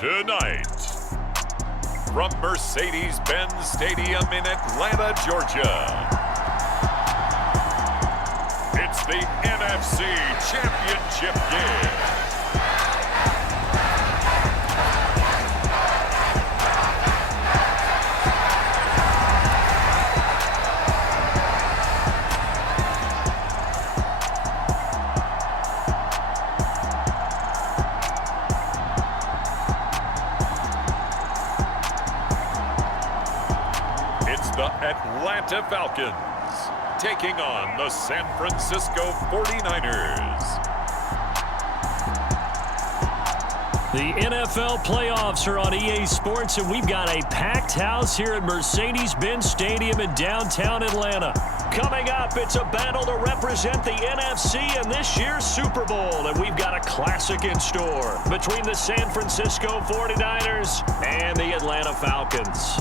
Tonight, from Mercedes-Benz Stadium in Atlanta, Georgia, it's the NFC Championship game. The Atlanta Falcons taking on the San Francisco 49ers. The NFL playoffs are on EA Sports, and we've got a packed house here at Mercedes-Benz Stadium in downtown Atlanta. Coming up, it's a battle to represent the NFC in this year's Super Bowl, and we've got a classic in store between the San Francisco 49ers and the Atlanta Falcons.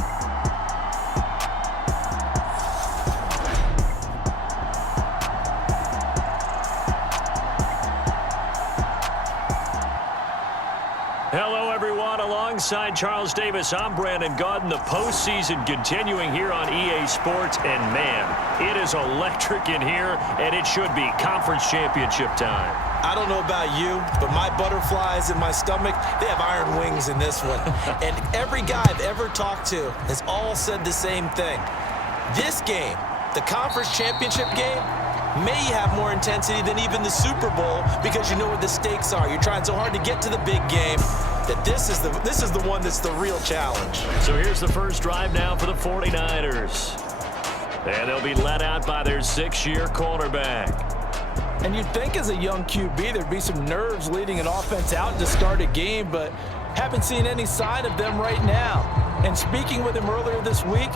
Hello, everyone. Alongside Charles Davis, I'm Brandon Gaudin. The postseason continuing here on EA Sports. And, man, it is electric in here, and it should be conference championship time. I don't know about you, but my butterflies in my stomach, they have iron wings in this one. And every guy I've ever talked to has all said the same thing. This game, the conference championship game, may have more intensity than even the Super Bowl because you know what the stakes are. You're trying so hard to get to the big game that this is the one that's the real challenge. So here's the first drive now for the 49ers. And they'll be led out by their 6-year quarterback. And you'd think as a young QB there'd be some nerves leading an offense out to start a game, but haven't seen any sign of them right now. And speaking with him earlier this week,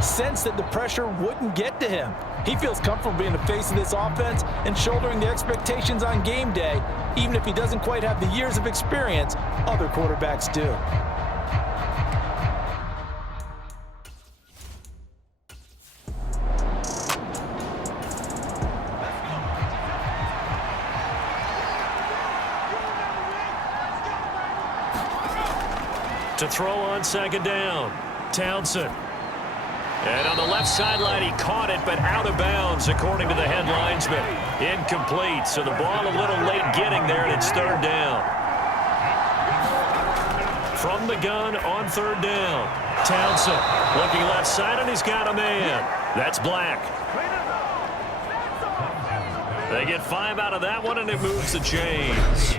sensed that the pressure wouldn't get to him. He feels comfortable being the face of this offense and shouldering the expectations on game day, even if he doesn't quite have the years of experience other quarterbacks do. To throw on second down, Townsend. And on the left sideline, he caught it, but out of bounds, according to the head linesman. Incomplete, so the ball a little late getting there, and it's third down. From the gun on third down, Townsend looking left side, and he's got a man. That's Black. They get 5 out of that one, and it moves the chains.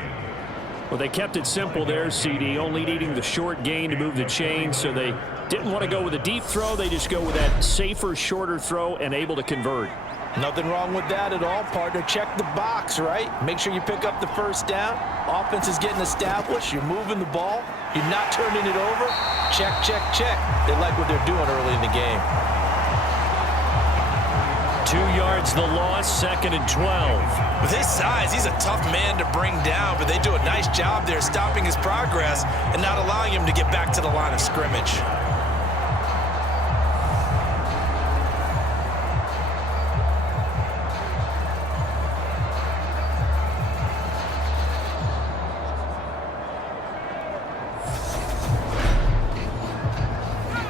Well, they kept it simple there, CD, only needing the short gain to move the chains, so they didn't want to go with a deep throw. They just go with that safer, shorter throw and able to convert. Nothing wrong with that at all, partner. Check the box, right? Make sure you pick up the first down. Offense is getting established. You're moving the ball. You're not turning it over. Check, check, check. They like what they're doing early in the game. 2 yards the loss, 2nd and 12. With his size, he's a tough man to bring down, but they do a nice job there stopping his progress and not allowing him to get back to the line of scrimmage.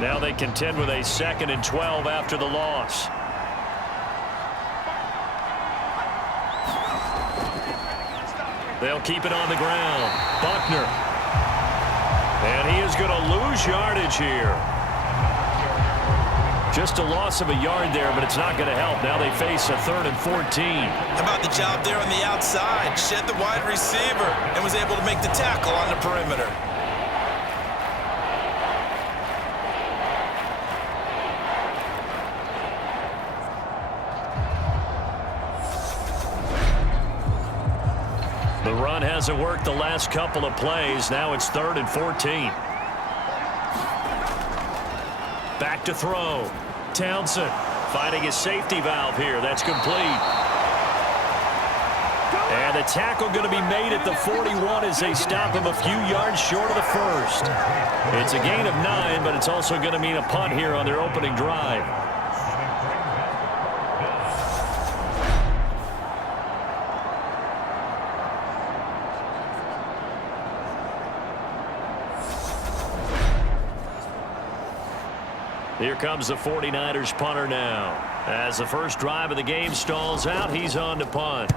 Now they contend with a 2nd and 12 after the loss. They'll keep it on the ground. Buckner. And he is going to lose yardage here. Just a loss of a yard there, but it's not going to help. Now they face a 3rd and 14. How about the job there on the outside? Shed the wide receiver and was able to make the tackle on the perimeter. The run hasn't worked the last couple of plays. Now it's 3rd and 14. Back to throw. Townsend finding his safety valve here. That's complete. And the tackle going to be made at the 41 as they stop him a few yards short of the first. It's a gain of 9, but it's also going to mean a punt here on their opening drive. Here comes the 49ers punter now. As the first drive of the game stalls out, he's on to punt.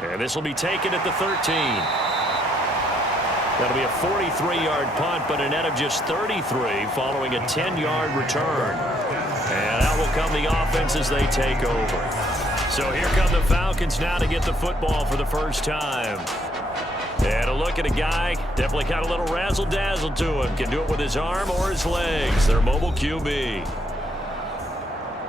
And this will be taken at the 13. That'll be a 43-yard punt, but a net of just 33 following a 10-yard return. And out will come the offense as they take over. So here come the Falcons now to get the football for the first time. And a look at a guy, definitely got a little razzle-dazzle to him. Can do it with his arm or his legs. Their mobile QB.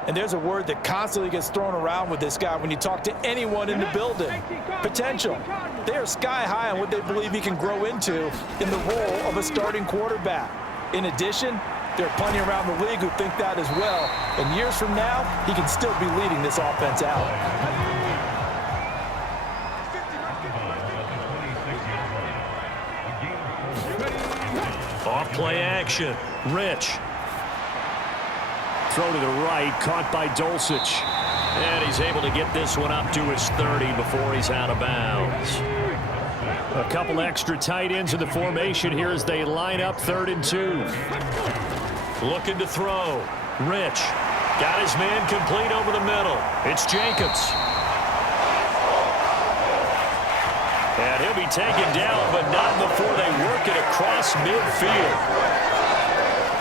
And there's a word that constantly gets thrown around with this guy when you talk to anyone in the building. Potential. They are sky high on what they believe he can grow into in the role of a starting quarterback. In addition, there are plenty around the league who think that as well. And years from now, he can still be leading this offense out. Off play action. Rich. Throw to the right, caught by Dulcich. And he's able to get this one up to his 30 before he's out of bounds. A couple extra tight ends in the formation here as they line up 3rd and 2. Looking to throw. Rich. Got his man complete over the middle. It's Jacobs. And he'll be taken down, but not before they work it across midfield.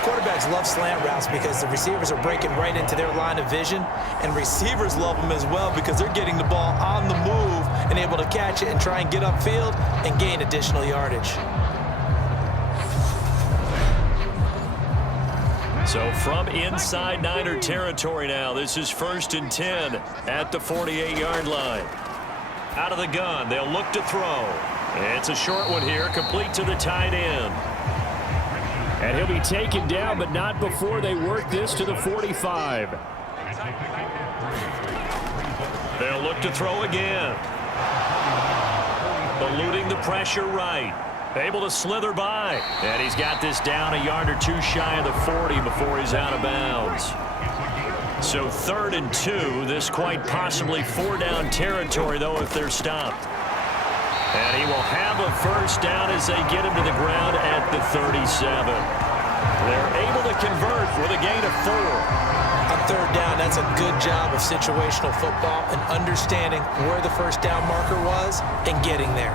Quarterbacks love slant routes because the receivers are breaking right into their line of vision, and receivers love them as well because they're getting the ball on the move and able to catch it and try and get upfield and gain additional yardage. So from inside Niner territory now, this is 1st and 10 at the 48-yard line. Out of the gun, they'll look to throw. It's a short one here, complete to the tight end. And he'll be taken down, but not before they work this to the 45. They'll look to throw again. Eluding the pressure right. Able to slither by. And he's got this down a yard or two shy of the 40 before he's out of bounds. So 3rd and 2, this quite possibly 4-down territory, though, if they're stopped. And he will have a first down as they get him to the ground at the 37. They're able to convert with a gain of 4. On 3rd down, that's a good job of situational football and understanding where the first down marker was and getting there.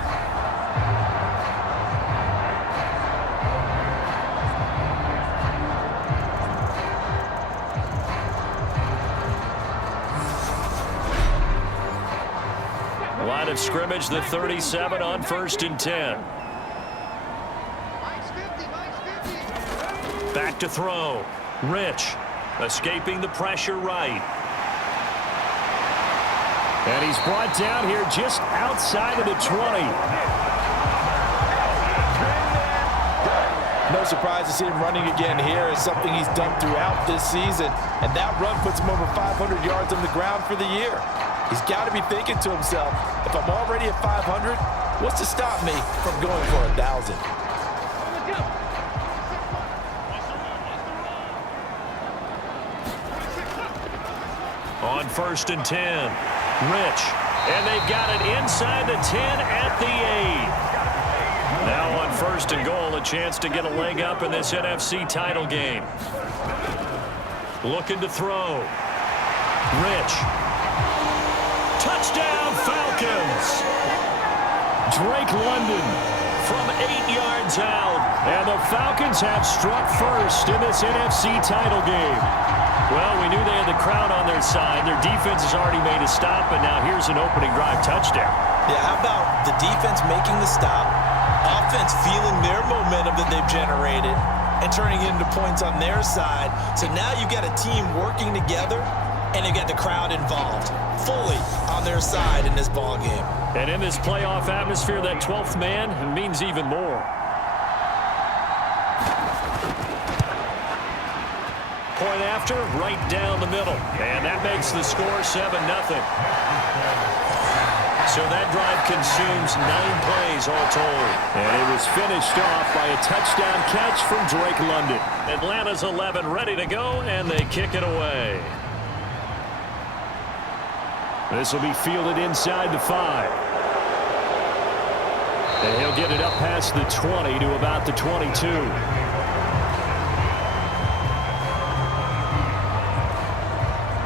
Line of scrimmage, the 37 on 1st and 10. Back to throw. Rich escaping the pressure right. And he's brought down here just outside of the 20. No surprise to see him running again here. It's something he's done throughout this season. And that run puts him over 500 yards on the ground for the year. He's got to be thinking to himself, if I'm already at 500, what's to stop me from going for 1,000? On 1st and 10, Rich. And they've got it inside the 10 at the 8. Now on 1st and goal, a chance to get a leg up in this NFC title game. Looking to throw. Rich. Touchdown, Falcons! Drake London from 8 yards out. And the Falcons have struck first in this NFC title game. Well, we knew they had the crowd on their side. Their defense has already made a stop, and now here's an opening drive touchdown. Yeah, how about the defense making the stop, offense feeling their momentum that they've generated, and turning it into points on their side. So now you've got a team working together, and you've got the crowd involved fully on their side in this ball game. And in this playoff atmosphere, that 12th man means even more. Point after, right down the middle. And that makes the score 7-0. So that drive consumes 9 plays all told. And it was finished off by a touchdown catch from Drake London. Atlanta's 11 ready to go, and they kick it away. This will be fielded inside the 5. And he'll get it up past the 20 to about the 22.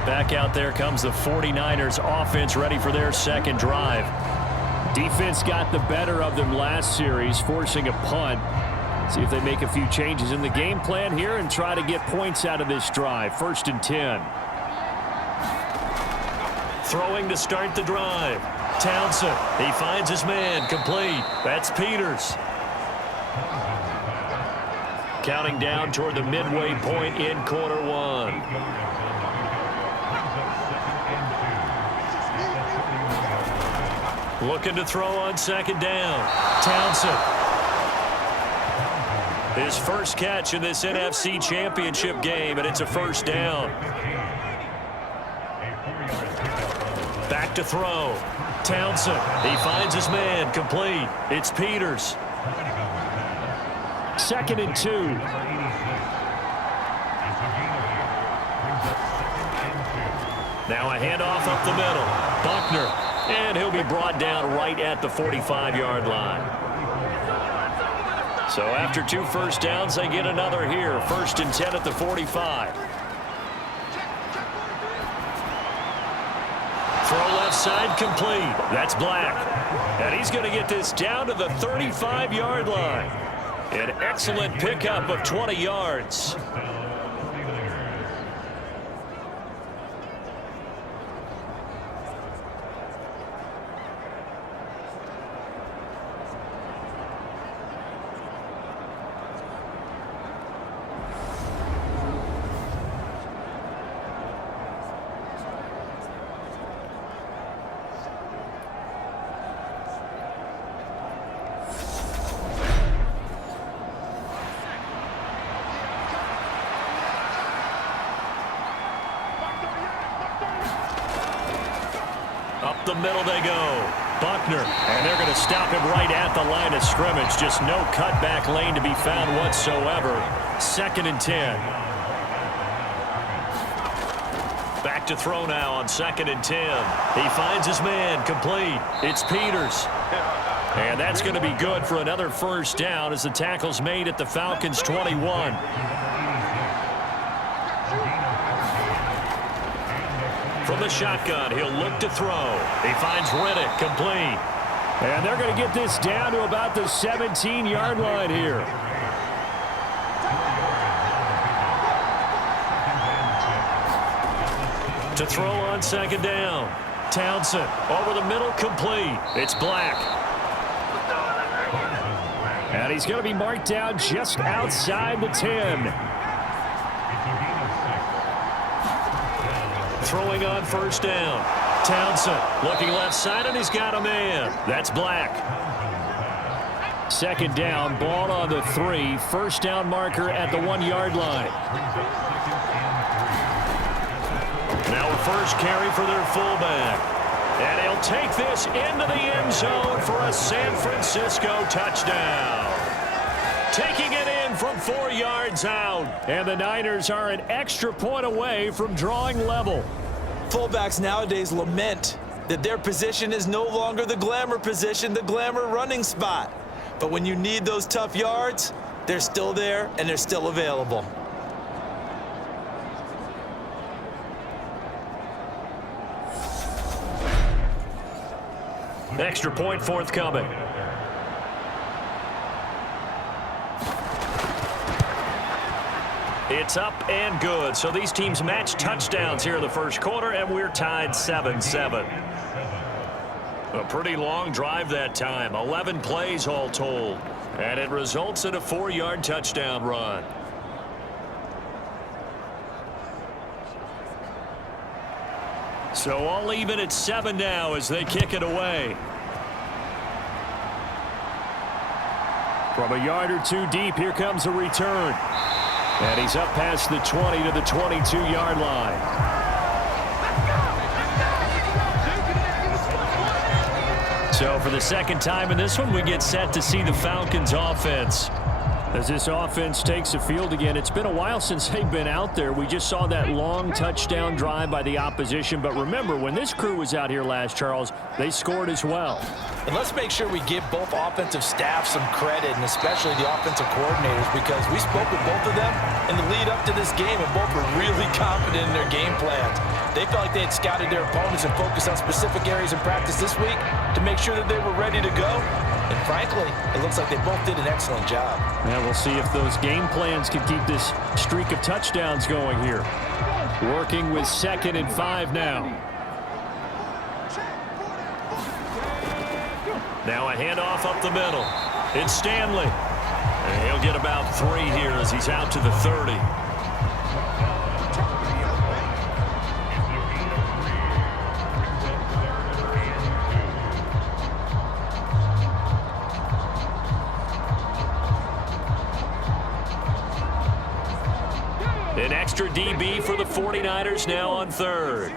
Back out there comes the 49ers offense, ready for their second drive. Defense got the better of them last series, forcing a punt. See if they make a few changes in the game plan here and try to get points out of this drive. 1st and 10. Throwing to start the drive. Townsend, he finds his man, complete. That's Peters. Counting down toward the midway point in quarter one. Looking to throw on 2nd down. Townsend. His first catch in this NFC Championship game, and it's a 1st down. Back to throw. Townsend. He finds his man, complete. It's Peters. 2nd and 2. Now a handoff up the middle. Buckner. And he'll be brought down right at the 45-yard line. So after 2 first downs, they get another here. 1st and 10 at the 45. Throw left side, complete. That's Black. And he's going to get this down to the 35-yard line. An excellent pickup of 20 yards. Up the middle they go. Buckner. And they're going to stop him right at the line of scrimmage. Just no cutback lane to be found whatsoever. 2nd and 10. Back to throw now on 2nd and 10. He finds his man, complete. It's Peters. And that's going to be good for another 1st down as the tackle's made at the Falcons' 21. From the shotgun, he'll look to throw. He finds Riddick, complete. And they're going to get this down to about the 17-yard line here. To throw on 2nd down. Townsend over the middle, complete. It's Black. And he's going to be marked down just outside the 10. Throwing on 1st down. Townsend looking left side, and he's got a man. That's Black. 2nd down, ball on the 3. 1st down marker at the 1-yard line. Now a first carry for their fullback. And he'll take this into the end zone for a San Francisco touchdown. Taking it in from 4 yards out. And the Niners are an extra point away from drawing level. Fullbacks nowadays lament that their position is no longer the glamour position, the glamour running spot. But when you need those tough yards, they're still there and they're still available. Extra point forthcoming. It's up and good. So these teams match touchdowns here in the first quarter, and we're tied 7-7. A pretty long drive that time. 11 plays all told. And it results in a 4-yard touchdown run. So all even at 7 now as they kick it away. From a yard or two deep, here comes a return. And he's up past the 20 to the 22-yard line. So for the second time in this one, we get set to see the Falcons offense. As this offense takes the field again, it's been a while since they've been out there. We just saw that long touchdown drive by the opposition. But remember, when this crew was out here last, Charles, they scored as well. And let's make sure we give both offensive staffs some credit, and especially the offensive coordinators, because we spoke with both of them in the lead up to this game, and both were really confident in their game plans. They felt like they had scouted their opponents and focused on specific areas in practice this week to make sure that they were ready to go. And frankly, it looks like they both did an excellent job. Yeah, we'll see if those game plans can keep this streak of touchdowns going here. Working with 2nd and 5 now. Now a handoff up the middle. It's Stanley. And he'll get about 3 here as he's out to the 30. An extra DB for the 49ers now on 3rd.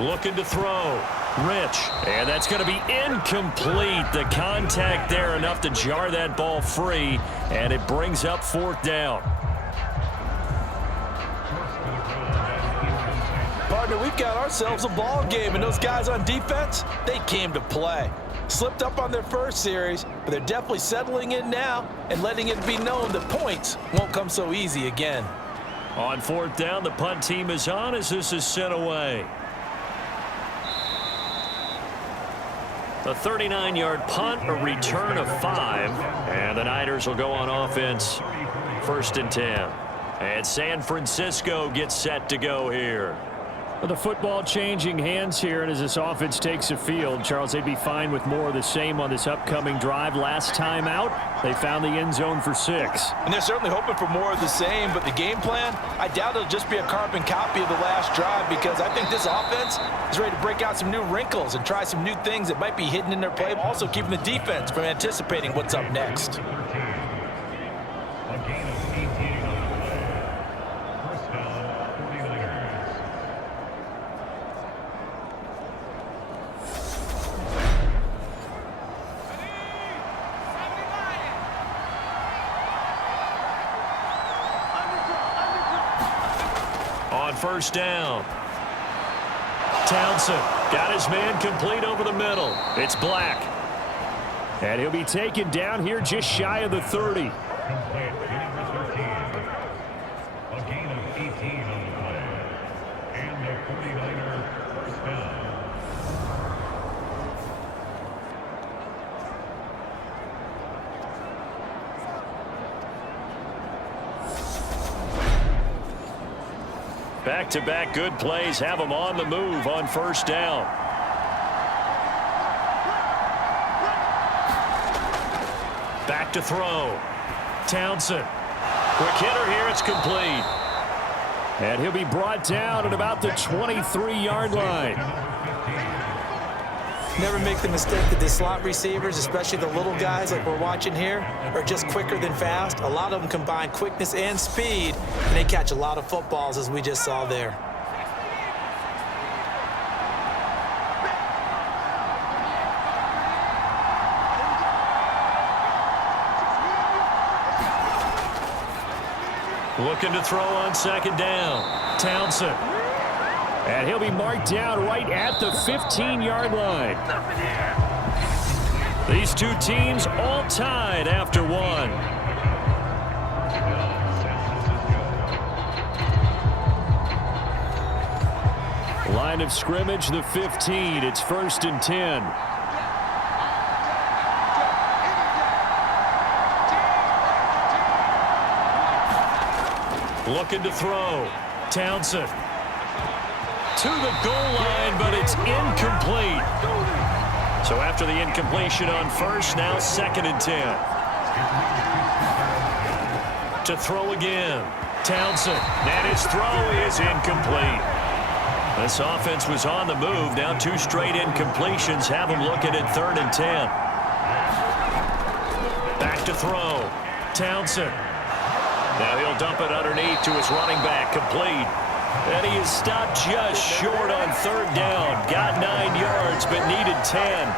Looking to throw. Rich. And that's going to be incomplete. The contact there enough to jar that ball free. And it brings up 4th down. Partner, we've got ourselves a ball game, and those guys on defense, they came to play. Slipped up on their first series, but they're definitely settling in now and letting it be known that points won't come so easy again. On 4th down, the punt team is on as this is sent away. A 39-yard punt, a return of 5, and the Niners will go on offense. 1st and 10. And San Francisco gets set to go here. Well, the football changing hands here, and as this offense takes the field, Charles, they'd be fine with more of the same on this upcoming drive. Last time out, they found the end zone for 6. And they're certainly hoping for more of the same, but the game plan, I doubt it'll just be a carbon copy of the last drive, because I think this offense is ready to break out some new wrinkles and try some new things that might be hidden in their play, also keeping the defense from anticipating what's up next. On 1st down. Townsend got his man complete over the middle. It's Black. And he'll be taken down here just shy of the 30. A gain of 18 on the play. And the 49er first down. Back-to-back good plays have them on the move on 1st down. Back to throw. Townsend. Quick hitter here. It's complete. And he'll be brought down at about the 23-yard line. Never make the mistake that the slot receivers, especially the little guys like we're watching here, are just quicker than fast. A lot of them combine quickness and speed, and they catch a lot of footballs, as we just saw there. Looking to throw on 2nd down. Townsend. And he'll be marked down right at the 15-yard line. These two teams all tied after 1. Line of scrimmage, the 15. It's 1st and 10. Looking to throw. Townsend. To the goal line, but it's incomplete. So after the incompletion on 1st, now 2nd and 10. To throw again. Townsend. And his throw is incomplete. This offense was on the move. Now 2 straight incompletions have them looking at 3rd and 10. Back to throw. Townsend. Now he'll dump it underneath to his running back, complete. And he is stopped just short on 3rd down. Got 9 yards, but needed 10.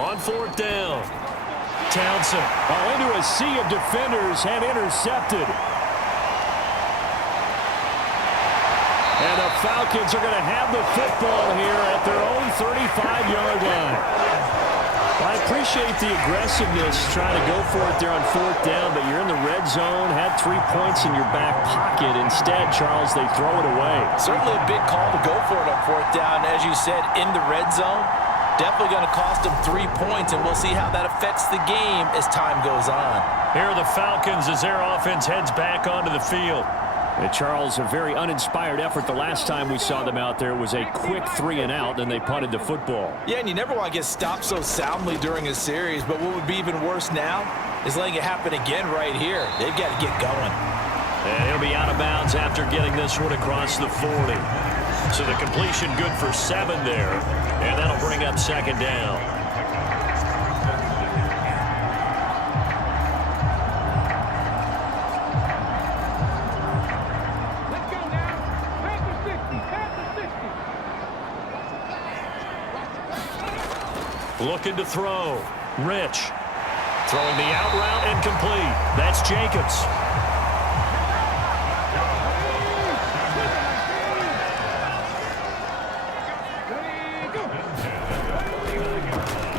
On fourth down. Townsend into a sea of defenders and intercepted. And the Falcons are going to have the football here at their own 35-yard line. I appreciate the aggressiveness trying to go for it there on fourth down, but you're in the red zone, had 3 points in your back pocket. Instead, Charles, they throw it away. Certainly a big call to go for it on fourth down. As you said, in the red zone, definitely going to cost them 3 points, and we'll see how that affects the game as time goes on. Here are the Falcons as their offense heads back onto the field. And Charles, a very uninspired effort. The last time we saw them out there was a quick 3-and-out, then they punted the football. Yeah, and you never want to get stopped so soundly during a series, but what would be even worse now is letting it happen again right here. They've got to get going. And he'll be out of bounds after getting this one across the 40. So the completion good for 7 there, and that'll bring up second down. Looking to throw. Rich. Throwing the out route and complete. That's Jacobs.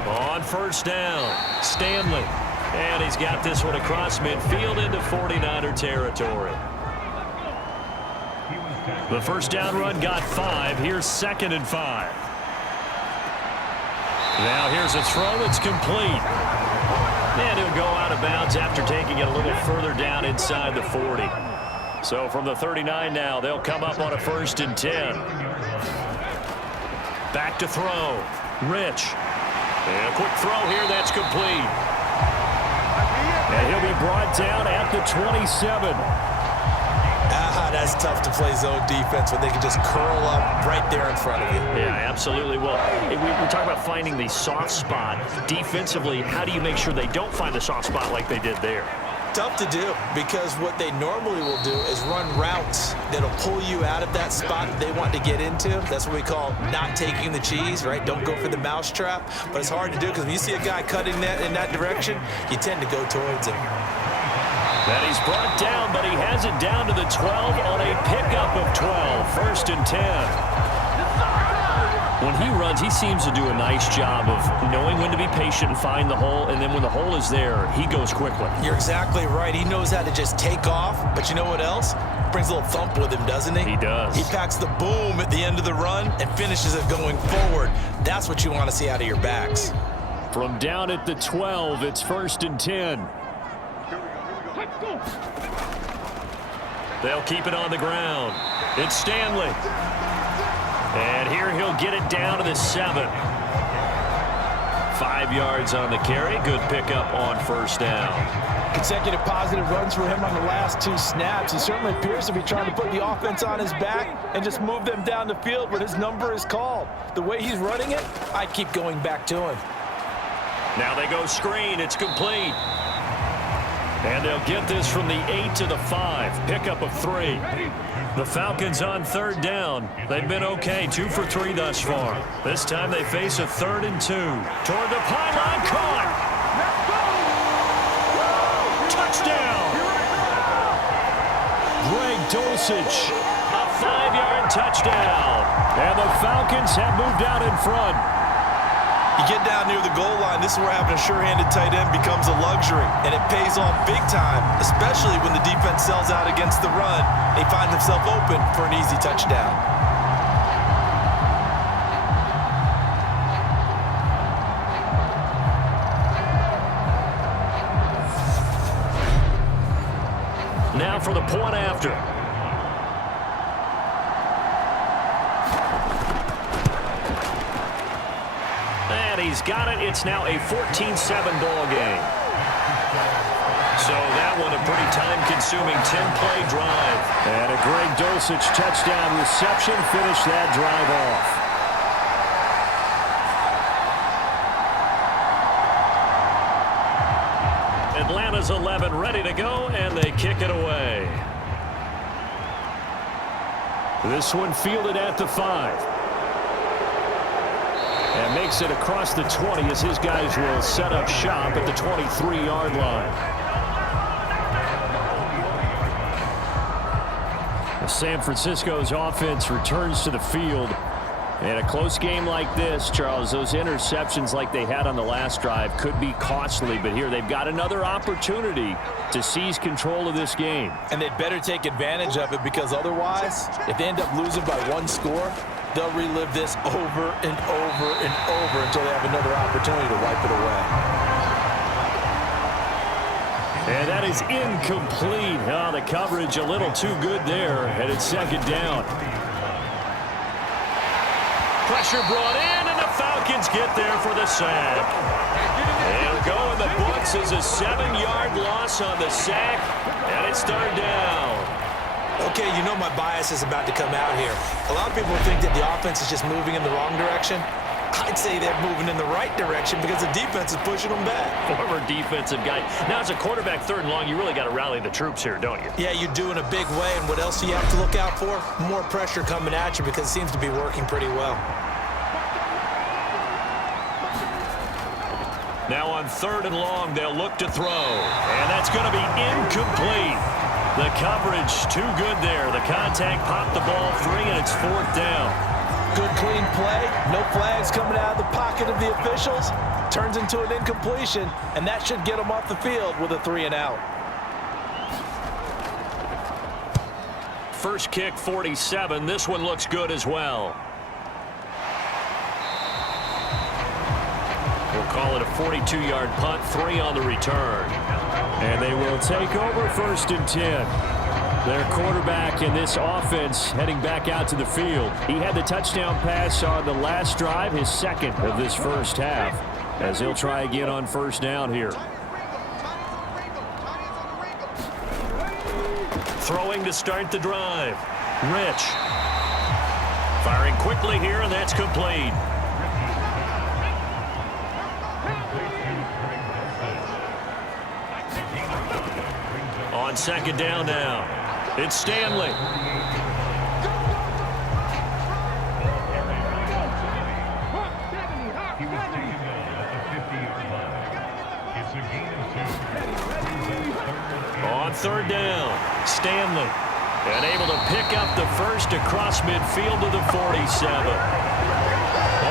On first down, Stanley. And he's got this one across midfield into 49er territory. The first down run got 5. Here's 2nd and 5. Now here's a throw that's complete. And he'll go out of bounds after taking it a little further down inside the 40. So from the 39 now, they'll come up on a 1st and 10. Back to throw. Rich. And a quick throw here, that's complete. And he'll be brought down at the 27. That's tough to play zone defense when they can just curl up right there in front of you. Yeah, absolutely. Well, we're talking about finding the soft spot. Defensively, how do you make sure they don't find the soft spot like they did there? Tough to do, because what they normally will do is run routes that'll pull you out of that spot that they want to get into. That's what we call not taking the cheese, right? Don't go for the mousetrap. But it's hard to do because when you see a guy cutting that in that direction, you tend to go towards him. And he's brought down, but he has it down to the 12 on a pickup of 12. 1st and 10. When he runs, he seems to do a nice job of knowing when to be patient and find the hole, and then when the hole is there, he goes quickly. You're exactly right. He knows how to just take off, but you know what else? Brings a little thump with him, doesn't he? He does. He packs the boom at the end of the run and finishes it going forward. That's what you want to see out of your backs. From down at the 12, it's 1st and 10. They'll keep it on the ground. It's Stanley. And here he'll get it down to the 7. 5 yards on the carry. Good pickup on 1st down. Consecutive positive runs for him on the last 2 snaps. He certainly appears to be trying to put the offense on his back and just move them down the field when his number is called. The way he's running it, I keep going back to him. Now they go screen. It's complete. And they'll get this from the 8 to the 5. Pickup of 3. The Falcons on 3rd down. They've been okay. 2 for 3 thus far. This time they face a 3rd and 2. Toward the pylon. Caught. Touchdown. Greg Dulcich. A 5-yard touchdown. And the Falcons have moved out in front. You get down near the goal line, this is where having a sure-handed tight end becomes a luxury, and it pays off big time, especially when the defense sells out against the run. He finds himself open for an easy touchdown. Now for the point after. He's got it. It's now a 14-7 ball game. So that one a pretty time-consuming 10-play drive. And a Greg Dulcich touchdown reception finished that drive off. Atlanta's 11 ready to go, and they kick it away. This one fielded at the 5. And makes it across the 20 as his guys will set up shop at the 23-yard line. San Francisco's offense returns to the field. In a close game like this, Charles, those interceptions like they had on the last drive could be costly, but here they've got another opportunity to seize control of this game. And they'd better take advantage of it, because otherwise, if they end up losing by one score, they'll relive this over and over and over until they have another opportunity to wipe it away. And that is incomplete. Oh, the coverage a little too good there, and it's second down. Pressure brought in, and the Falcons get there for the sack. It'll go in the books as a 7-yard loss on the sack, and it's third down. Okay, you know my bias is about to come out here. A lot of people think that the offense is just moving in the wrong direction. I'd say they're moving in the right direction because the defense is pushing them back. Former defensive guy. Now, as a quarterback, third and long, you really got to rally the troops here, don't you? Yeah, you do in a big way. And what else do you have to look out for? More pressure coming at you, because it seems to be working pretty well. Now on third and long, they'll look to throw. And that's going to be incomplete. The coverage too good there. The contact popped the ball free, and it's fourth down. Good, clean play. No flags coming out of the pocket of the officials. Turns into an incompletion, and that should get them off the field with a 3-and-out. First kick, 47. This one looks good as well. We'll call it a 42-yard punt, 3 on the return. And they will take over first and 10. Their quarterback in this offense heading back out to the field. He had the touchdown pass on the last drive, his second of this first half, as he'll try again on first down here. Throwing to start the drive. Rich. Firing quickly here, and that's complete. On second down now. It's Stanley. He was taken down at the 50-yard line. It's a gain of 2. On third down, Stanley. And able to pick up the first across midfield to the 47.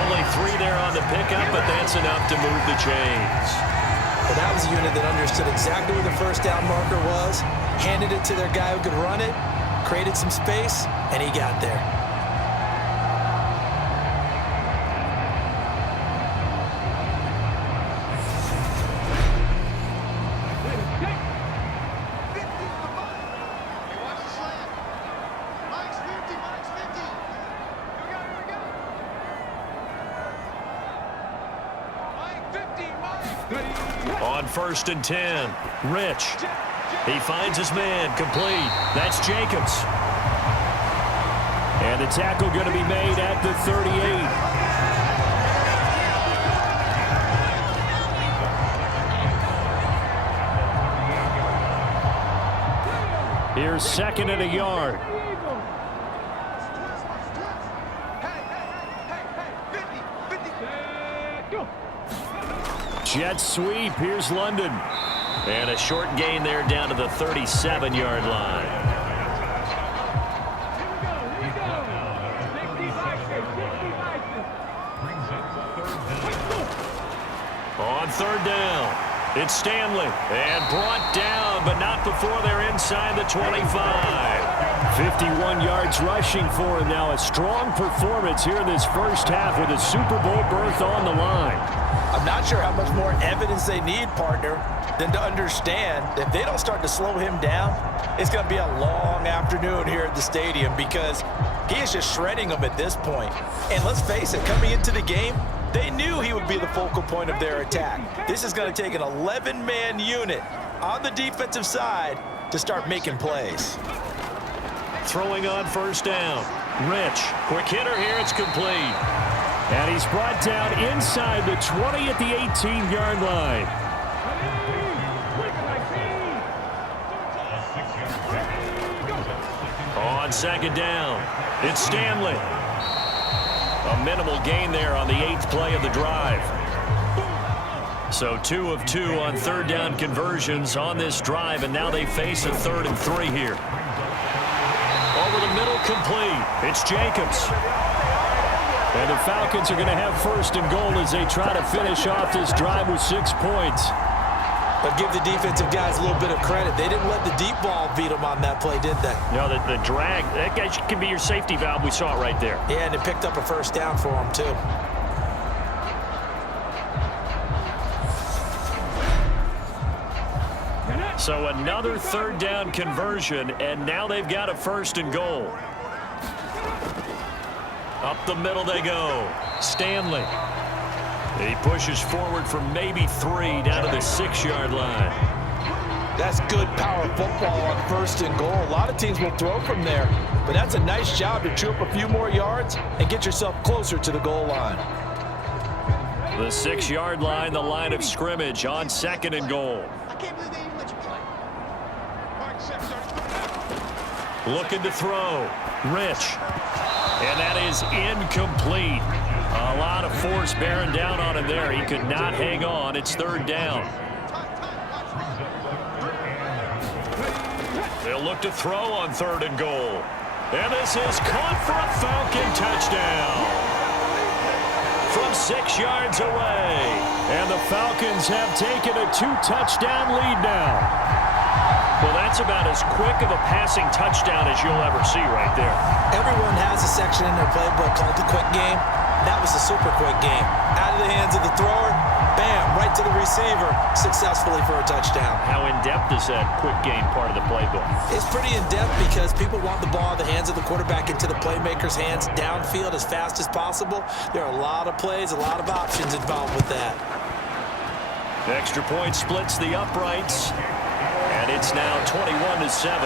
Only 3 there on the pickup, but that's enough to move the chains. Well, that was a unit that understood exactly where the first down marker was, handed it to their guy who could run it, created some space, and he got there. On first and 10, Rich. He finds his man, complete. That's Jacobs. And the tackle going to be made at the 38. Here's second and a yard. Jet sweep. Here's London. And a short gain there down to the 37-yard line. On third down, it's Stanley. And brought down, but not before they're inside the 25. 51 yards rushing for him now. A strong performance here in this first half with a Super Bowl berth on the line. I'm not sure how much more evidence they need, partner, than to understand that if they don't start to slow him down, it's going to be a long afternoon here at the stadium, because he is just shredding them at this point. And let's face it, coming into the game, they knew he would be the focal point of their attack. This is going to take an 11-man unit on the defensive side to start making plays. Throwing on first down. Rich, quick hitter here, it's complete. And he's brought down inside the 20 at the 18-yard line. On second down, it's Stanley. A minimal gain there on the 8th play of the drive. So 2 of 2 on third down conversions on this drive, and now they face a 3rd and 3 here. Over the middle, complete. It's Jacobs. And the Falcons are going to have 1st and goal as they try to finish off this drive with 6 points. But give the defensive guys a little bit of credit. They didn't let the deep ball beat them on that play, did they? No, the drag, that guy can be your safety valve. We saw it right there. Yeah, and it picked up a 1st down for them, too. So another 3rd down conversion, and now they've got a 1st and goal. Up the middle they go. Stanley. He pushes forward for maybe 3 down to the 6-yard line. That's good power football on 1st and goal. A lot of teams will throw from there, but that's a nice job to chew up a few more yards and get yourself closer to the goal line. The 6-yard line, the line of scrimmage on 2nd and goal. Looking to throw. Rich. And that is incomplete. A lot of force bearing down on him there. He could not hang on. It's 3rd down. They'll look to throw on 3rd and goal. And this is caught for a Falcon touchdown. From 6 yards away. And the Falcons have taken a 2-touchdown lead now. Well, that's about as quick of a passing touchdown as you'll ever see right there. Everyone has a section in their playbook called the quick game. That was a super quick game. Out of the hands of the thrower, bam, right to the receiver, successfully for a touchdown. How in-depth is that quick game part of the playbook? It's pretty in-depth because people want the ball in the hands of the quarterback into the playmaker's hands downfield as fast as possible. There are a lot of plays, a lot of options involved with that. The extra point splits the uprights, and it's now 21-7.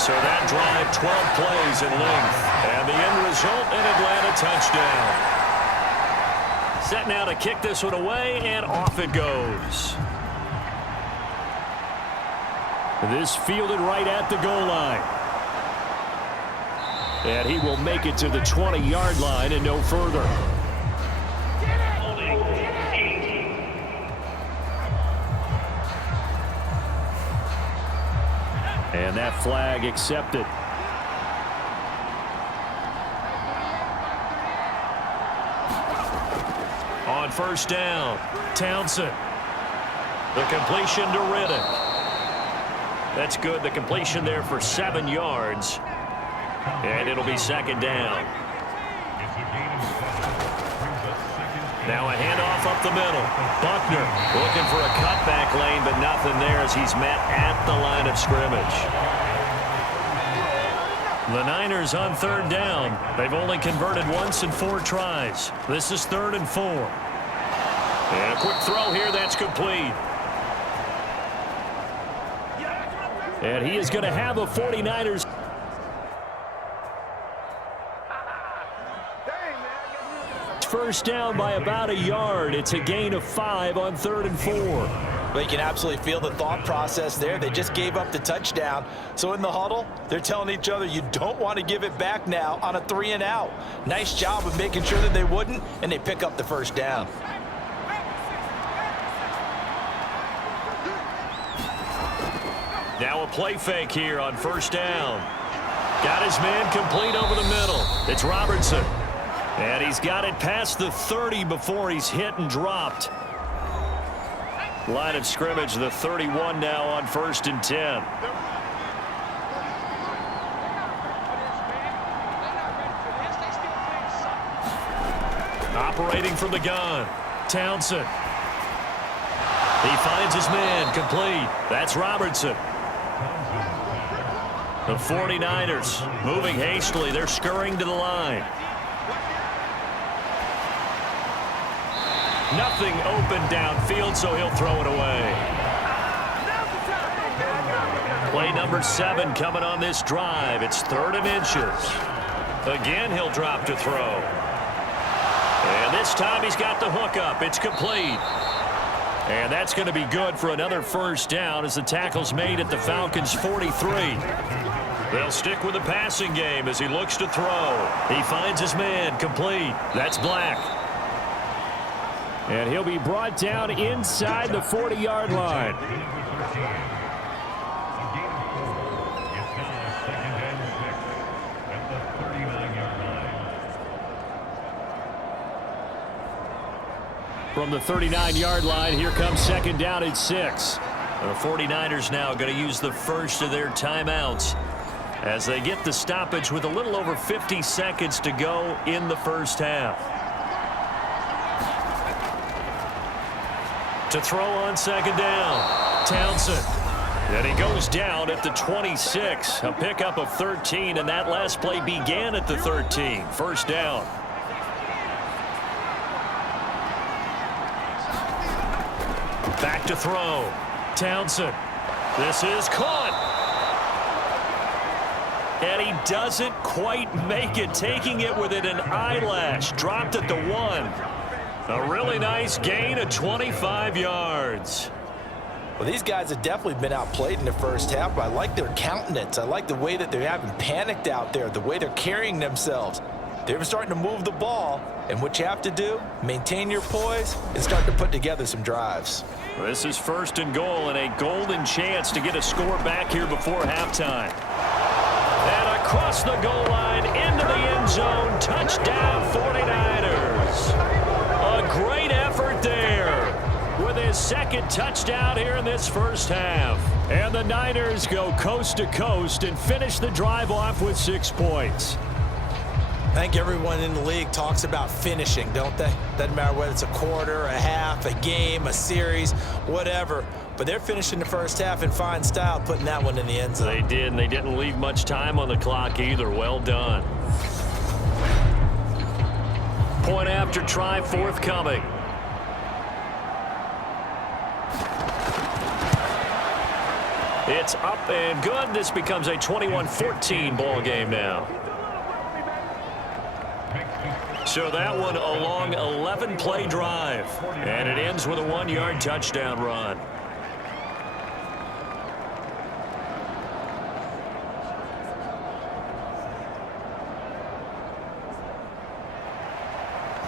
So that drive, 12 plays in length, and the end result, an Atlanta touchdown. Set now to kick this one away, and off it goes. This fielded right at the goal line. And he will make it to the 20-yard line and no further. And that flag accepted. On 1st down, Townsend. The completion to Riddick. That's good. The completion there for 7 yards. And it'll be 2nd down. Now a handoff up the middle. Buckner looking for a cutback lane, but nothing there as he's met at the line of scrimmage. The Niners on 3rd down. They've only converted once in 4 tries. This is 3rd and 4. And a quick throw here, that's complete. And he is going to have a 49ers. First down by about a yard. It's a gain of 5 on 3rd and 4. Well, you can absolutely feel the thought process there. They just gave up the touchdown. So in the huddle, they're telling each other, you don't want to give it back now on a 3 and out. Nice job of making sure that they wouldn't, and they pick up the 1st down. Now a play fake here on 1st down. Got his man complete over the middle. It's Robertson. And he's got it past the 30 before he's hit and dropped. Line of scrimmage, the 31 now on 1st and 10. Operating from the gun, Townsend. He finds his man complete. That's Robertson. The 49ers moving hastily. They're scurrying to the line. Nothing open downfield, so he'll throw it away. Play number 7 coming on this drive. It's 3rd and inches. Again, he'll drop to throw. And this time he's got the hook up. It's complete. And that's going to be good for another 1st down as the tackle's made at the Falcons' 43. They'll stick with the passing game as he looks to throw. He finds his man, complete. That's Black. And he'll be brought down inside the 40-yard line. From the 39-yard line, here comes second down at 6. The 49ers now going to use the first of their timeouts as they get the stoppage with a little over 50 seconds to go in the first half. To throw on second down, Townsend. And he goes down at the 26. A pickup of 13, and that last play began at the 13. First down. Back to throw. Townsend. This is caught. And he doesn't quite make it, taking it within an eyelash. Dropped at the 1. A really nice gain of 25 yards. Well, these guys have definitely been outplayed in the first half, but I like their countenance. I like the way that they haven't panicked out there, the way they're carrying themselves. They're starting to move the ball, and what you have to do, maintain your poise and start to put together some drives. This is first and goal, and a golden chance to get a score back here before halftime. And across the goal line, into the end zone, touchdown 49ers. A great effort there with his second touchdown here in this first half. And the Niners go coast to coast and finish the drive off with 6 points. I think everyone in the league talks about finishing, don't they? Doesn't matter whether it's a quarter, a half, a game, a series, whatever. But they're finishing the first half in fine style, putting that one in the end zone. They did, and they didn't leave much time on the clock either. Well done. Point after try forthcoming. It's up and good. This becomes a 21-14 ball game now. So that one a long 11-play drive. And it ends with a 1-yard touchdown run.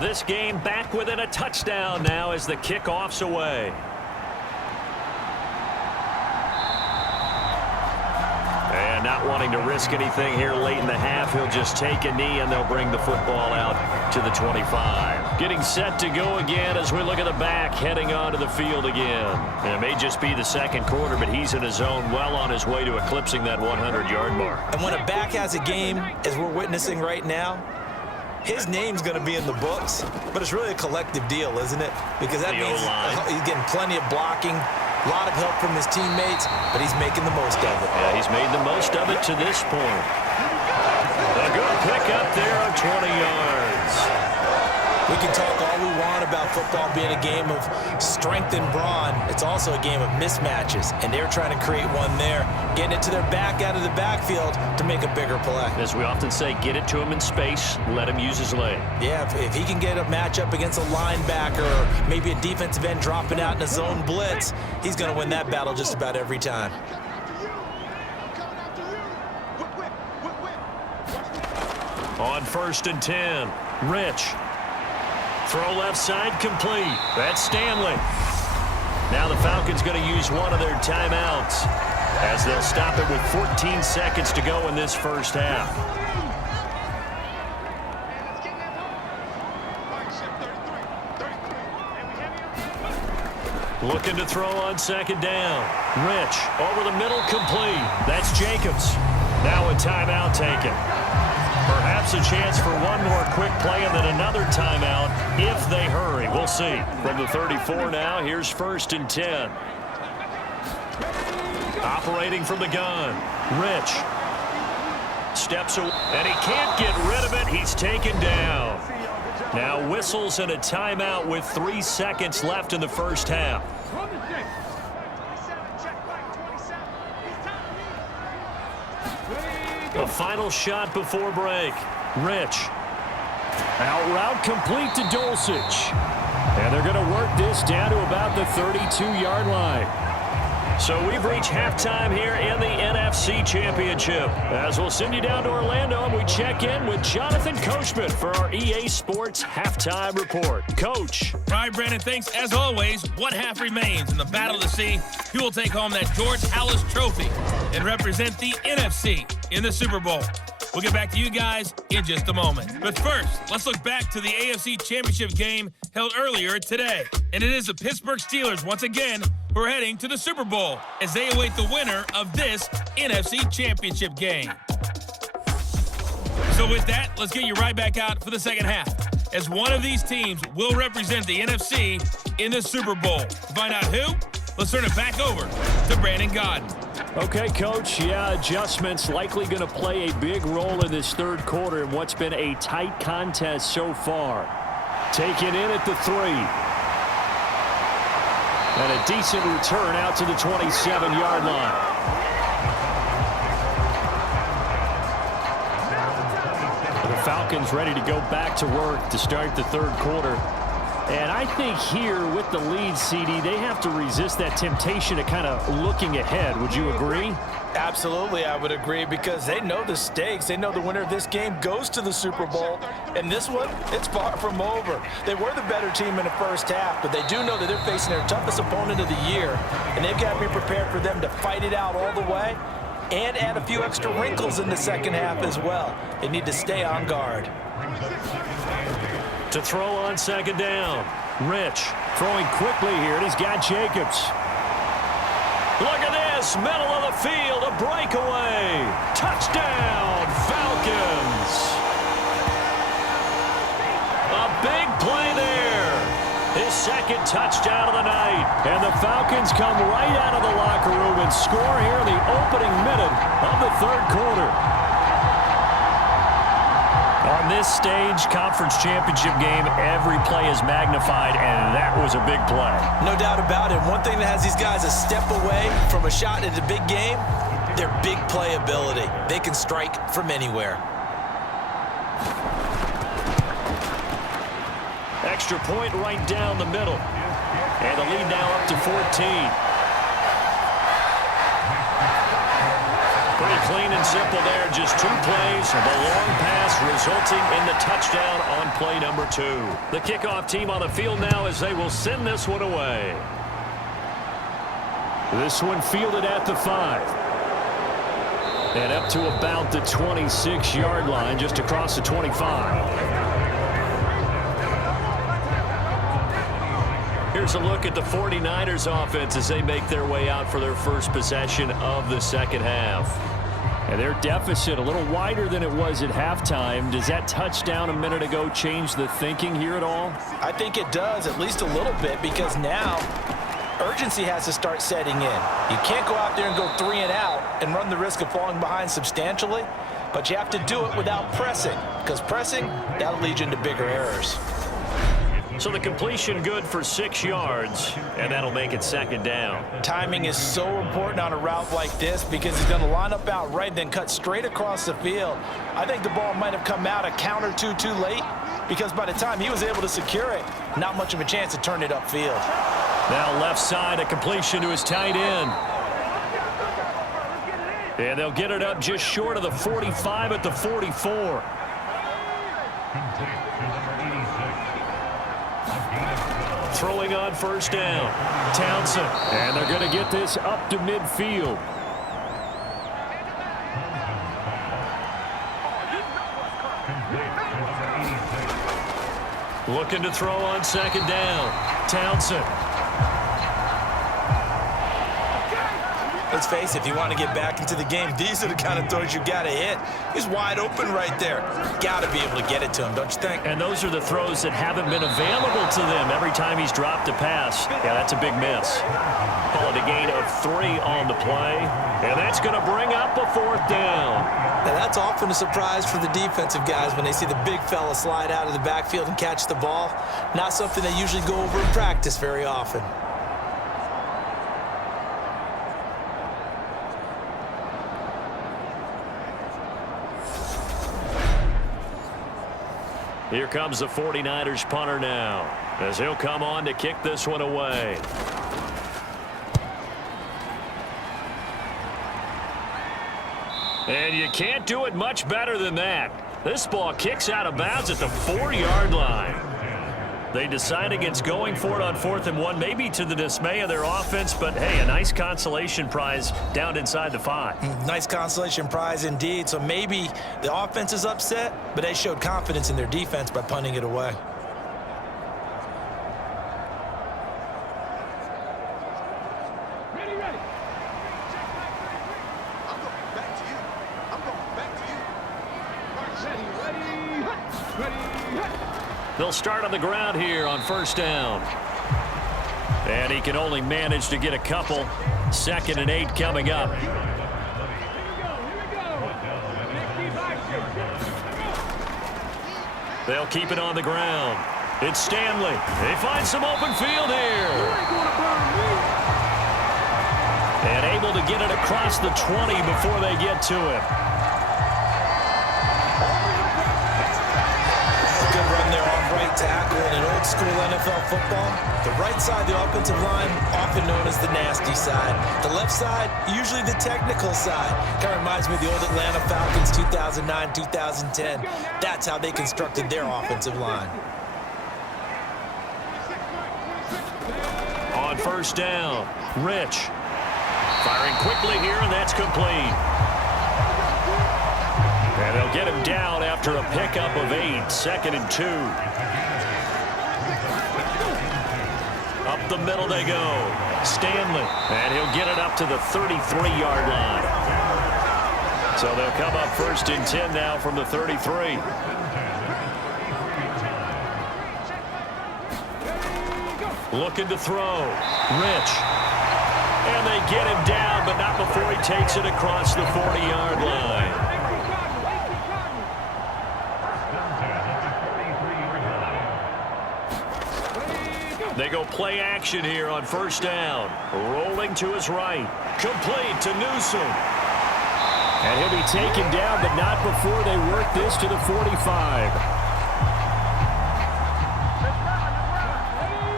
This game back within a touchdown now as the kickoff's away. And not wanting to risk anything here late in the half, he'll just take a knee and they'll bring the football out to the 25. Getting set to go again as we look at the back heading onto the field again. And it may just be the second quarter, but he's in his zone, well on his way to eclipsing that 100-yard mark. And when a back has a game, as we're witnessing right now, his name's going to be in the books, but it's really a collective deal, isn't it? Because that means he's getting plenty of blocking, a lot of help from his teammates, but he's making the most of it. Yeah, he's made the most of it to this point. A good pickup there of 20 yards. We can talk all we want about football being a game of strength and brawn. It's also a game of mismatches, and they're trying to create one there, getting it to their back out of the backfield to make a bigger play. As we often say, get it to him in space, let him use his leg. Yeah, if he can get a matchup against a linebacker or maybe a defensive end dropping out in a zone blitz, he's going to win that battle just about every time. On 1st and 10, Rich. Throw left side, complete. That's Stanley. Now the Falcons going to use one of their timeouts as they'll stop it with 14 seconds to go in this first half. Looking to throw on second down. Rich over the middle, complete. That's Jacobs. Now a timeout taken. Perhaps a chance for one more quick play and then another timeout if they hurry. We'll see. From the 34 now, here's 1st and 10. Operating from the gun. Rich. Steps away, and he can't get rid of it. He's taken down. Now whistles and a timeout with 3 seconds left in the first half. A final shot before break. Rich. Out route complete to Dulcich. And they're going to work this down to about the 32-yard line. So we've reached halftime here in the NFC Championship. As we'll send you down to Orlando, and we check in with Jonathan Coachman for our EA Sports Halftime Report. Coach. All right, Brandon, thanks. As always, one half remains in the battle to see who will take home that George Halas Trophy and represent the NFC in the Super Bowl. We'll get back to you guys in just a moment. But first, let's look back to the AFC Championship game held earlier today. And it is the Pittsburgh Steelers, once again, who are heading to the Super Bowl as they await the winner of this NFC Championship game. So with that, let's get you right back out for the second half, as one of these teams will represent the NFC in the Super Bowl. To find out who, let's turn it back over to Brandon Godden. Okay, Coach, adjustments likely going to play a big role in this third quarter in what's been a tight contest so far. Taken in at the 3. And a decent return out to the 27-yard line. The Falcons ready to go back to work to start the third quarter. And I think here with the lead, CD, they have to resist that temptation to kind of looking ahead. Would you agree? Absolutely, I would agree, because they know the stakes. They know the winner of this game goes to the Super Bowl. And this one, it's far from over. They were the better team in the first half, but they do know that they're facing their toughest opponent of the year. And they've got to be prepared for them to fight it out all the way and add a few extra wrinkles in the second half as well. They need to stay on guard. To throw on second down. Rich throwing quickly here, and he's got Jacobs. Look at this, middle of the field, a breakaway. Touchdown, Falcons. A big play there. His second touchdown of the night. And the Falcons come right out of the locker room and score here in the opening minute of the third quarter. On this stage, conference championship game, every play is magnified, and that was a big play. No doubt about it. One thing that has these guys a step away from a shot at a big game, their big play ability. They can strike from anywhere. Extra point right down the middle. And the lead now up to 14. Pretty clean and simple there. Just 2 plays. The long pass resulting in the touchdown on play number 2. The kickoff team on the field now as they will send this one away. This one fielded at the 5. And up to about the 26-yard line, just across the 25. Here's a look at the 49ers offense as they make their way out for their first possession of the second half. And their deficit a little wider than it was at halftime. Does that touchdown a minute ago change the thinking here at all? I think it does, at least a little bit, because now urgency has to start setting in. You can't go out there and go 3 and out and run the risk of falling behind substantially, but you have to do it without pressing, because pressing, that'll lead you into bigger errors. So the completion good for 6 yards, and that'll make it second down. Timing is so important on a route like this, because he's going to line up out right, then cut straight across the field. I think the ball might have come out a count or two too late, because by the time he was able to secure it, not much of a chance to turn it upfield. Now left side, a completion to his tight end. And they'll get it up just short of the 45 at the 44. Throwing on first down. Townsend. And they're going to get this up to midfield. Looking to throw on second down. Townsend. Let's face it, if you want to get back into the game, these are the kind of throws you got to hit. He's wide open right there. Got to be able to get it to him, don't you think? And those are the throws that haven't been available to them every time he's dropped a pass. Yeah, that's a big miss. Call it a gain of 3 on the play. And that's going to bring up a 4th down. Now, that's often a surprise for the defensive guys when they see the big fella slide out of the backfield and catch the ball. Not something they usually go over in practice very often. Here comes the 49ers punter now, as he'll come on to kick this one away. And you can't do it much better than that. This ball kicks out of bounds at the 4-yard line. They decide against going for it on 4th and 1, maybe to the dismay of their offense, but hey, a nice consolation prize down inside the 5. Nice consolation prize indeed. So maybe the offense is upset, but they showed confidence in their defense by punting it away. They'll start on the ground here on 1st down. And he can only manage to get a couple. 2nd and 8 coming up. They'll keep it on the ground. It's Stanley. They find some open field here. And able to get it across the 20 before they get to him. Good run there off right tackle in an old school NFL football. The right side of the offensive line, often known as the nasty side. The left side, usually the technical side. Kind of reminds me of the old Atlanta Falcons 2009, 2010. That's how they constructed their offensive line. On 1st down, Rich. Firing quickly here, and that's complete. And they'll get him down after a pickup of 8, 2nd and 2. Up the middle they go. Stanley, and he'll get it up to the 33-yard line. So they'll come up 1st and 10 now from the 33. Looking to throw. Rich. And they get him down, but not before he takes it across the 40-yard line. They go play action here on 1st down. Rolling to his right. Complete to Newsom. And he'll be taken down, but not before they work this to the 45.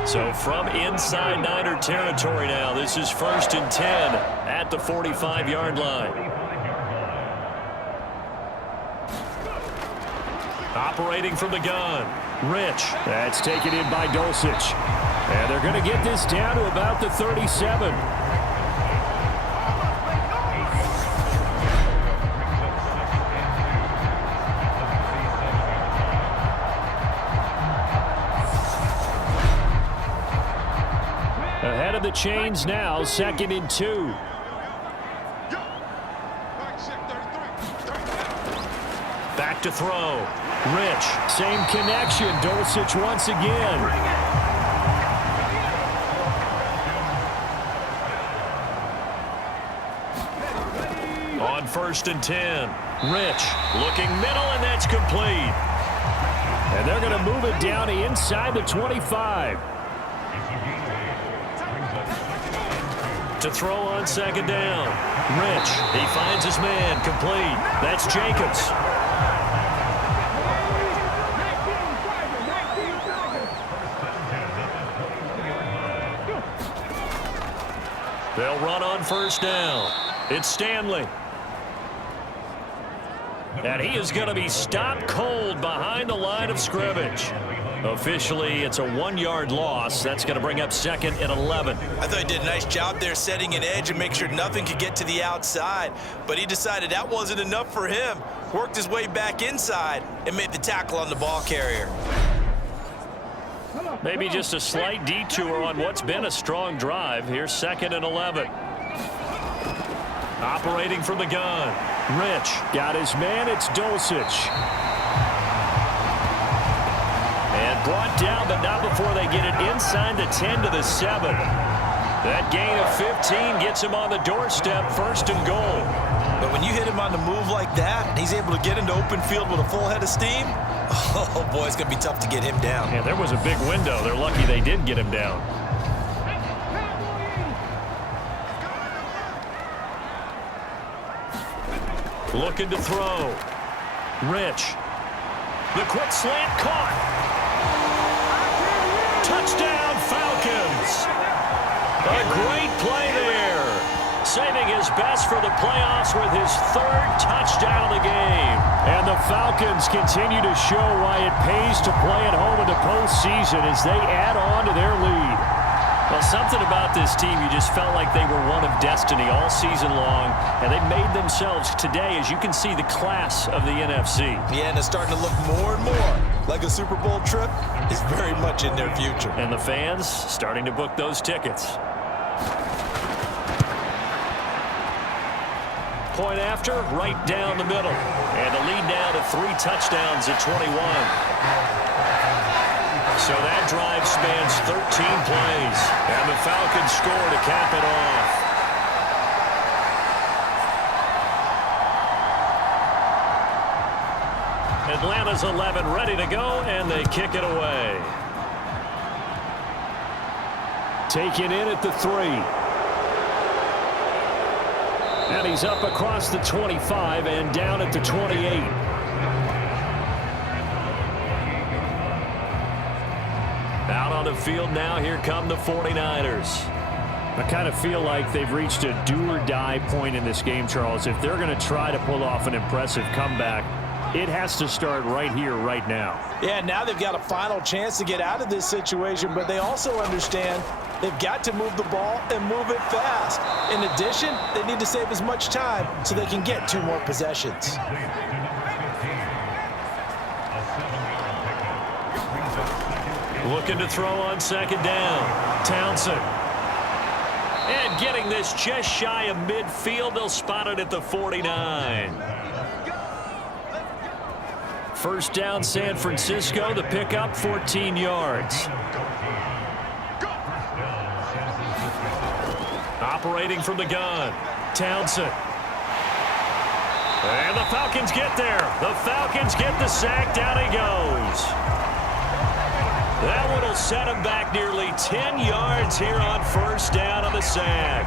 So from inside Niner territory now, this is 1st and 10 at the 45-yard line. Operating from the gun, Rich. That's taken in by Dulcich. And they're going to get this down to about the 37. Ahead of the chains now, 2nd and 2. Back to throw. Rich, same connection. Dulcich once again. On 1st and 10. Rich looking middle, and that's complete. And they're going to move it down to inside the 25. To throw on 2nd down. Rich, he finds his man, complete. That's Jacobs. They'll run on 1st down. It's Stanley. And he is going to be stopped cold behind the line of scrimmage. Officially, it's a 1-yard loss. That's going to bring up 2nd and 11. I thought he did a nice job there setting an edge and make sure nothing could get to the outside. But he decided that wasn't enough for him. Worked his way back inside and made the tackle on the ball carrier. Maybe just a slight detour on what's been a strong drive. Here's 2nd and 11. Operating from the gun. Rich got his man. It's Dulcich. And brought down, but not before they get it inside the 10 to the 7. That gain of 15 gets him on the doorstep, 1st and goal. But when you hit him on the move like that, and he's able to get into open field with a full head of steam, oh boy, it's going to be tough to get him down. Yeah, there was a big window. They're lucky they did get him down. Looking to throw. Rich. The quick slant caught. Touchdown, Falcons. A great play there. saving his best for the playoffs with his 3rd touchdown of the game. And the Falcons continue to show why it pays to play at home in the postseason as they add on to their lead. Well, something about this team, you just felt like they were one of destiny all season long, and they made themselves today, as you can see, the class of the NFC. Yeah, and it's starting to look more and more like a Super Bowl trip is very much in their future. And the fans starting to book those tickets. Point after, right down the middle. And the lead now to 3 touchdowns at 21. So that drive spans 13 plays. And the Falcons score to cap it off. Atlanta's 11 ready to go, and they kick it away. Taken in at the 3. And he's up across the 25 and down at the 28. Out on the field now, here come the 49ers. I kind of feel like they've reached a do-or-die point in this game, Charles. If they're going to try to pull off an impressive comeback, it has to start right here, right now. Yeah, now they've got a final chance to get out of this situation, but they also understand they've got to move the ball and move it fast. In addition, they need to save as much time so they can get 2 more possessions. Looking to throw on 2nd down. Townsend. And getting this just shy of midfield. They'll spot it at the 49. 1st down, San Francisco. The pickup, 14 yards. Operating from the gun. Townsend. And the Falcons get there. The Falcons get the sack. Down he goes. That one will set him back nearly 10 yards here on 1st down on the sack.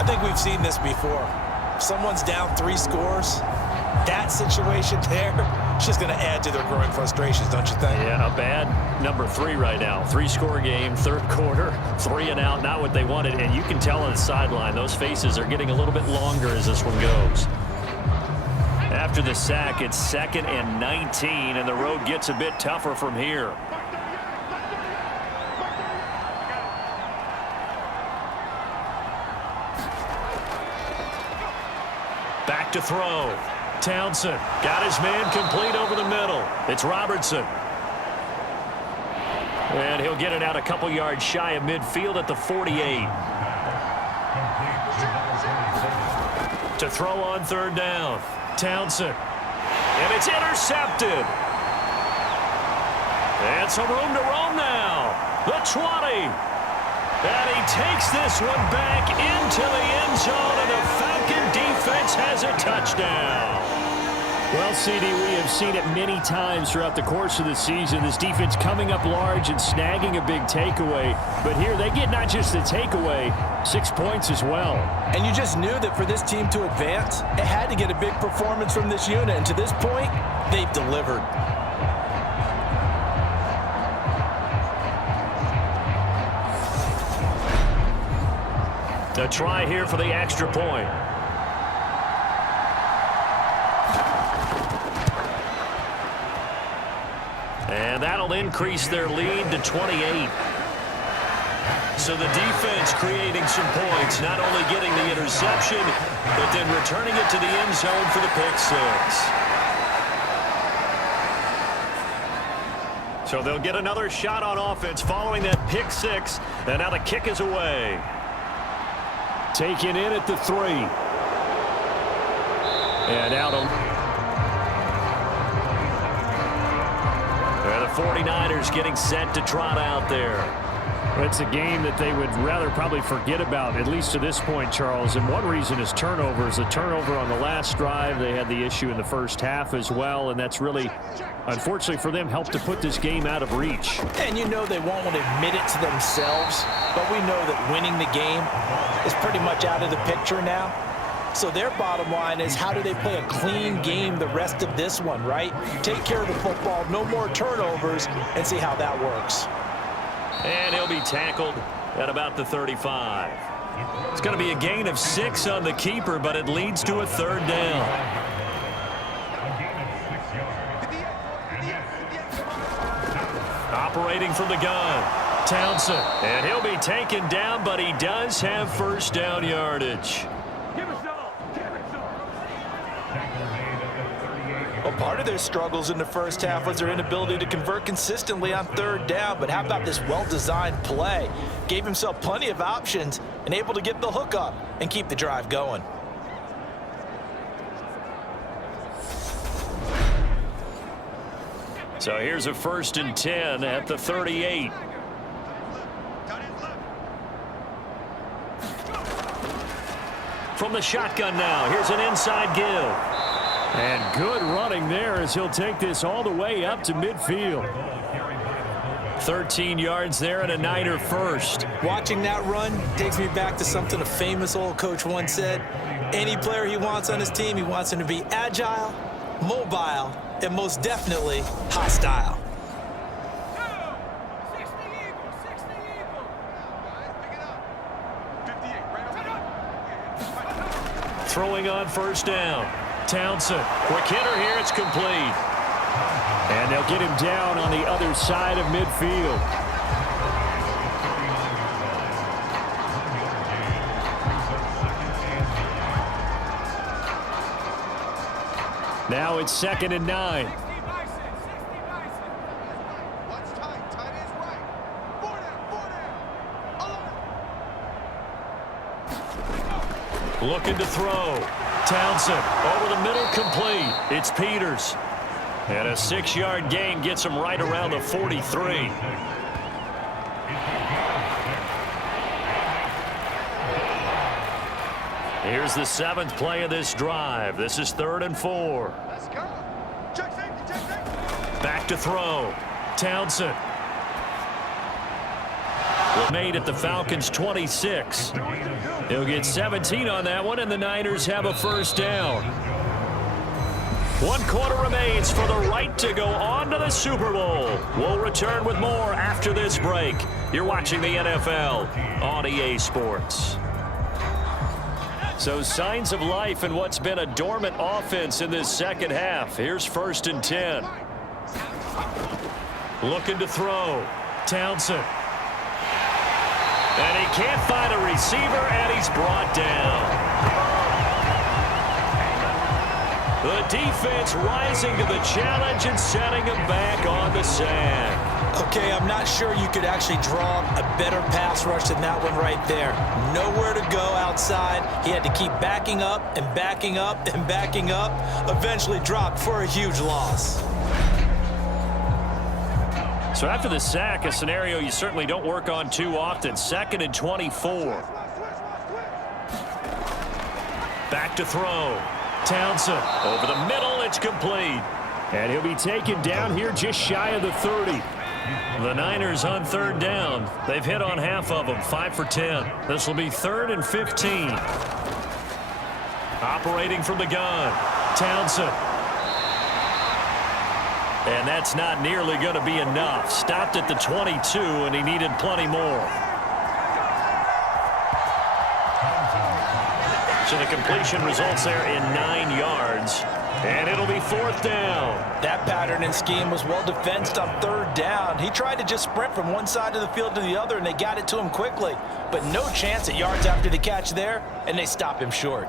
I think we've seen this before. If someone's down 3 scores, that situation there, it's just going to add to their growing frustrations, don't you think? Yeah, a bad number 3 right now. 3-score game, 3rd quarter, 3 and out, not what they wanted. And you can tell on the sideline, those faces are getting a little bit longer as this one goes. After the sack, it's 2nd and 19, and the road gets a bit tougher from here. Back to throw. Townsend got his man complete over the middle. It's Robertson. And he'll get it out a couple yards shy of midfield at the 48. To throw on 3rd down. Townsend. And it's intercepted. And some room to roam now. The 20. And he takes this one back into the end zone, and the Falcon defense has a touchdown. Well, CD, we have seen it many times throughout the course of the season. This defense coming up large and snagging a big takeaway. But here they get not just the takeaway, 6 points as well. And you just knew that for this team to advance, it had to get a big performance from this unit. And to this point, they've delivered. A try here for the extra point. And that'll increase their lead to 28. So the defense creating some points, not only getting the interception, but then returning it to the end zone for the pick 6. So they'll get another shot on offense following that pick 6, and now the kick is away. Taken in at the 3. And out on. And the 49ers getting set to trot out there. It's a game that they would rather probably forget about, at least to this point, Charles. And one reason is turnovers. The turnover on the last drive, they had the issue in the first half as well. And that's really, unfortunately for them, helped to put this game out of reach. And you know they won't want to admit it to themselves, but we know that winning the game is pretty much out of the picture now. So their bottom line is, how do they play a clean game the rest of this one, right? Take care of the football, no more turnovers, and see how that works. And he'll be tackled at about the 35. It's going to be a gain of 6 on the keeper, but it leads to a third down. Operating from the gun, Townsend. And he'll be taken down, but he does have first down yardage. Well, part of their struggles in the first half was their inability to convert consistently on third down. But how about this well-designed play? Gave himself plenty of options and able to get the hook up and keep the drive going. So here's a 1st and 10 at the 38. From the shotgun now, here's an inside give. And good running there as he'll take this all the way up to midfield. 13 yards there and a Niner first. Watching that run takes me back to something a famous old coach once said. Any player he wants on his team, he wants him to be agile, mobile, and most definitely hostile. Throwing on first down. Townsend, quick hitter here, it's complete. And they'll get him down on the other side of midfield. Now it's 2nd and 9. Looking to throw. Townsend over the middle, complete. It's Peters. And a 6-yard gain gets him right around the 43. Here's the 7th play of this drive. This is 3rd and 4. Let's go. Check safety, check safety. Back to throw. Townsend. Made at the Falcons 26. He'll get 17 on that one, and the Niners have a first down. 1 quarter remains for the right to go on to the Super Bowl. We'll return with more after this break. You're watching the NFL on EA Sports. So signs of life in what's been a dormant offense in this second half. Here's 1st and 10. Looking to throw. Townsend. And he can't find a receiver, and he's brought down. The defense rising to the challenge and setting him back on the sand. Okay, I'm not sure you could actually draw a better pass rush than that one right there. Nowhere to go outside. He had to keep backing up and backing up and backing up. Eventually dropped for a huge loss. So after the sack, a scenario you certainly don't work on too often. 2nd and 24. Back to throw. Townsend over the middle. It's complete. And he'll be taken down here just shy of the 30. The Niners on 3rd down. They've hit on half of them, 5 for 10. This will be 3rd and 15. Operating from the gun. Townsend. And that's not nearly going to be enough. Stopped at the 22, and he needed plenty more. So the completion results there in 9 yards. And it'll be 4th down. That pattern and scheme was well defensed on 3rd down. He tried to just sprint from one side of the field to the other, and they got it to him quickly. But no chance at yards after the catch there, and they stop him short.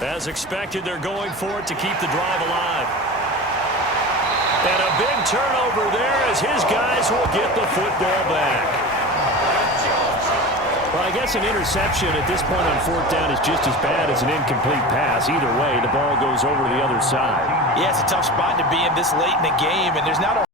As expected, they're going for it to keep the drive alive. And a big turnover there as his guys will get the football back. Well, I guess an interception at this point on 4th down is just as bad as an incomplete pass. Either way, the ball goes over to the other side. Yeah, it's a tough spot to be in this late in the game, and there's not a